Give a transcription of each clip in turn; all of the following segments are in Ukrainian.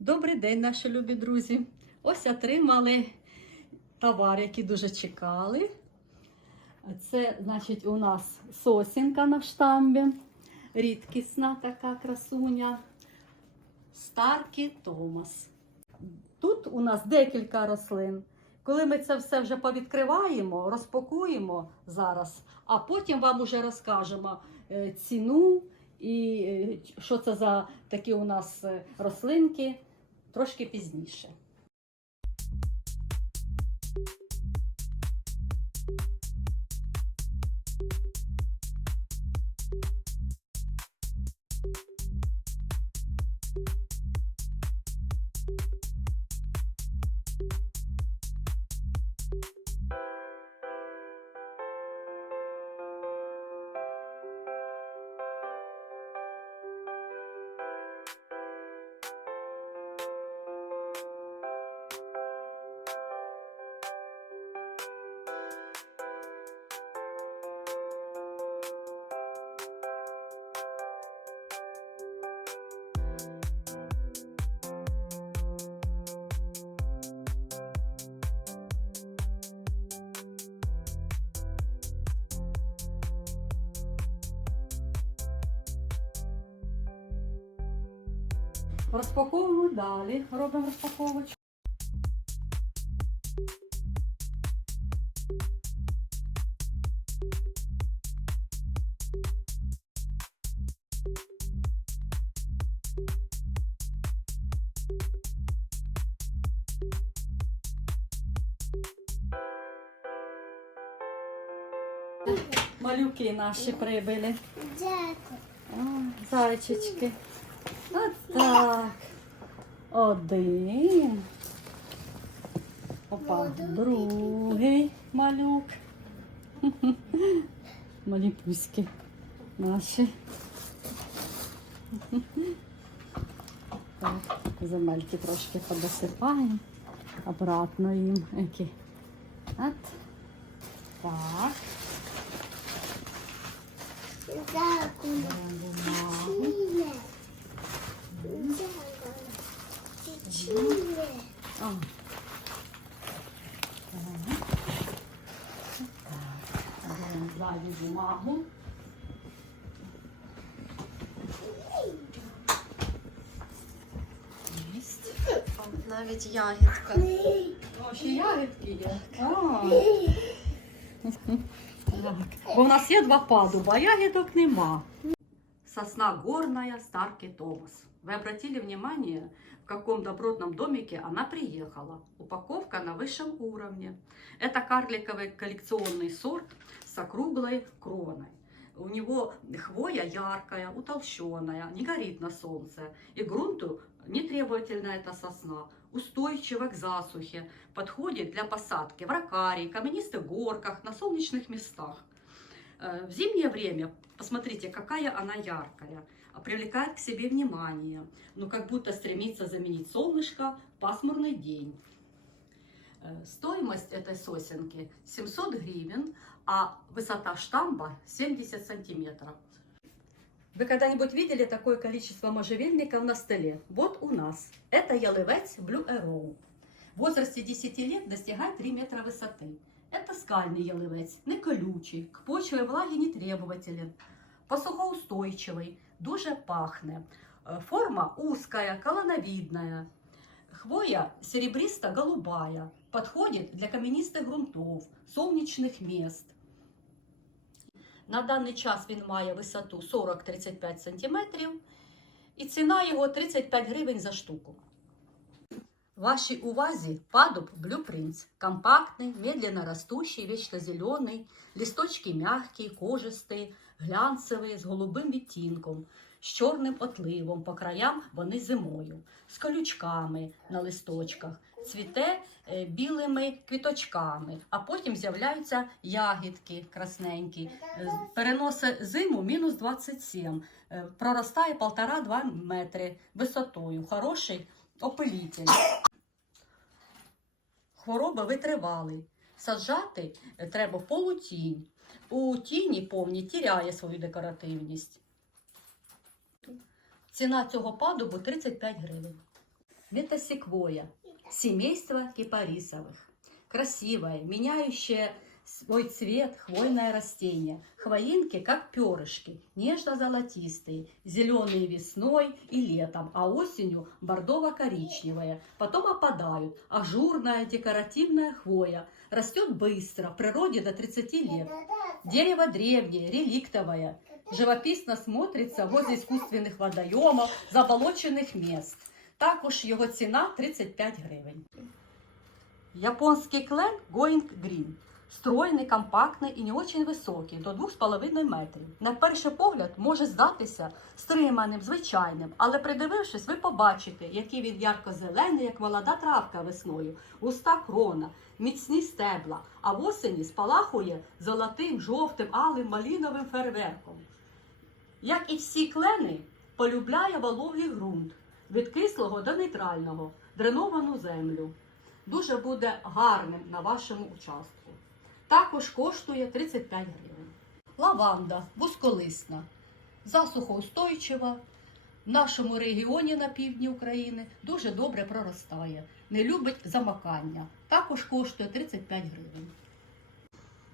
Добрий день, наші любі друзі. Ось отримали товар, який дуже чекали. Це, значить, у нас сосінка на штамбі. Рідкісна така красуня. Старкі Томас. Тут у нас декілька рослин. Коли ми це все вже повідкриваємо, розпакуємо зараз, а потім вам уже розкажемо е, ціну і е, що це за такі у нас е, рослинки трошки пізніше. Розпаковуємо далі. Робимо розпаковочку. Малюки наші прибили. Дякую. Зайчички. От так. Один. Опа, другий малюк. Маліпуськи наші. Так, земельки трошки подосипаємо. Обратно їм. От. Так. Дякую. беремо бумагу. Чile. А. Беремо ззаді бумагу. От навіть ягідка. О, ще ягідки є. А. Так. Бо у нас є два падуба, а ягідок нема. Сосна горная Старки Томас. Вы обратили внимание, в каком добротном домике она приехала? Упаковка на высшем уровне. Это карликовый коллекционный сорт с округлой кроной. У него хвоя яркая, утолщенная, не горит на солнце. И грунту нетребовательна эта сосна, устойчива к засухе, подходит для посадки в ракарии, каменистых горках, на солнечных местах. Э, В зимнее время, посмотрите, какая она яркая, а привлекает к себе внимание, ну как будто стремится заменить солнышко в пасмурный день. Э, Стоимость этой сосенки 700 гривен, а высота штамба 70 сантиметров. Вы когда-нибудь видели такое количество можжевельников на столе? Вот у нас. Это ялывец Blue Arrow. В возрасте 10 лет достигает 3 метра высоты. Это скальный ялывец, не колючий, к почве влаги не требователен, посухоустойчивый, дуже пахне. Э, Форма узкая, колоновидная. Хвоя серебристо-голубая, подходит для каменистых грунтов, солнечных мест. На даний час він має висоту 40-35 см і ціна його 35 гривень за штуку. Вашій увазі падуб Blue Prince. Компактний, медленно растущий, вечно зелений, листочки мягкі, кожисті, глянцеві, з голубим відтінком, з чорним отливом по краям вони зимою, з колючками на листочках, цвіте е, білими квіточками, а потім з'являються ягідки красненькі. Переносить зиму мінус 27, е, проростає 1,5-2 метри висотою. Хороший опилитель. Хвороба витривалий. Саджати е, треба полутінь. У тіні повні тіряє свою декоративність. Ціна цього падубу 35 гривень. метасеквоя, семейство кипарисовых. Красивое, меняющее свой цвет хвойное растение. Хвоинки как перышки, нежно-золотистые, зеленые весной и летом, а осенью бордово-коричневые. Потом опадают. Ажурная декоративная хвоя. Растет быстро, в природе до 30 лет. Дерево древнее, реликтовое. Живописно смотрится возле искусственних водойомів, заболочених міст. Також його ціна 35 гривень. Японский клен Going Green. Стройний, компактний і не очень високий, до 2,5 метрів. На перший погляд може здатися стриманим, звичайним, але придивившись, ви побачите, який він ярко-зелений, як молода травка весною, густа крона, міцні стебла, а в осені спалахує золотим, жовтим, алим, маліновим фейерверком. Як і всі клени, полюбляє вологий ґрунт від кислого до нейтрального, дреновану землю. Дуже буде гарним на вашому участку. Також коштує 35 гривень. Лаванда вузьколисна, засухоустойчива. В нашому регіоні на півдні України дуже добре проростає, не любить замакання. Також коштує 35 гривень.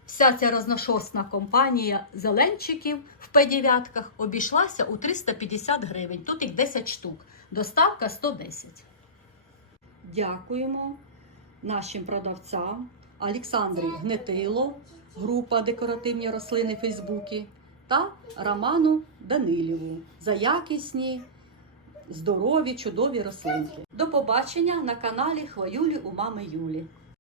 Вся ця розношорстна компанія зеленчиків в П9 обійшлася у 350 гривень. Тут їх 10 штук. Доставка 110. Дякуємо нашим продавцям Олександрі Гнетило, група декоративні рослини Фейсбуки та Роману Данилєву за якісні, здорові, чудові рослинки. До побачення на каналі Хвоюлі у мами Юлі.